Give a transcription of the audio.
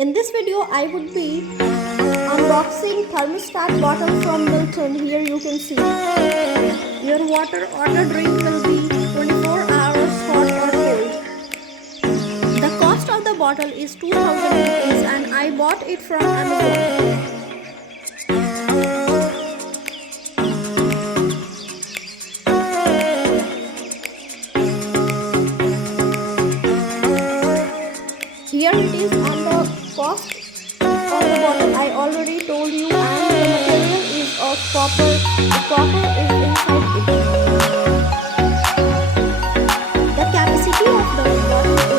In this video, I would be unboxing thermostat bottle from Milton. Here you can see. Your water or the drink will be 24 hours hot or cold. The cost of the bottle is 2000 rupees and I bought it from Amazon. Here it is, and the cost of the bottle I already told you, and the material is of copper. The copper is inside it. The capacity of the bottle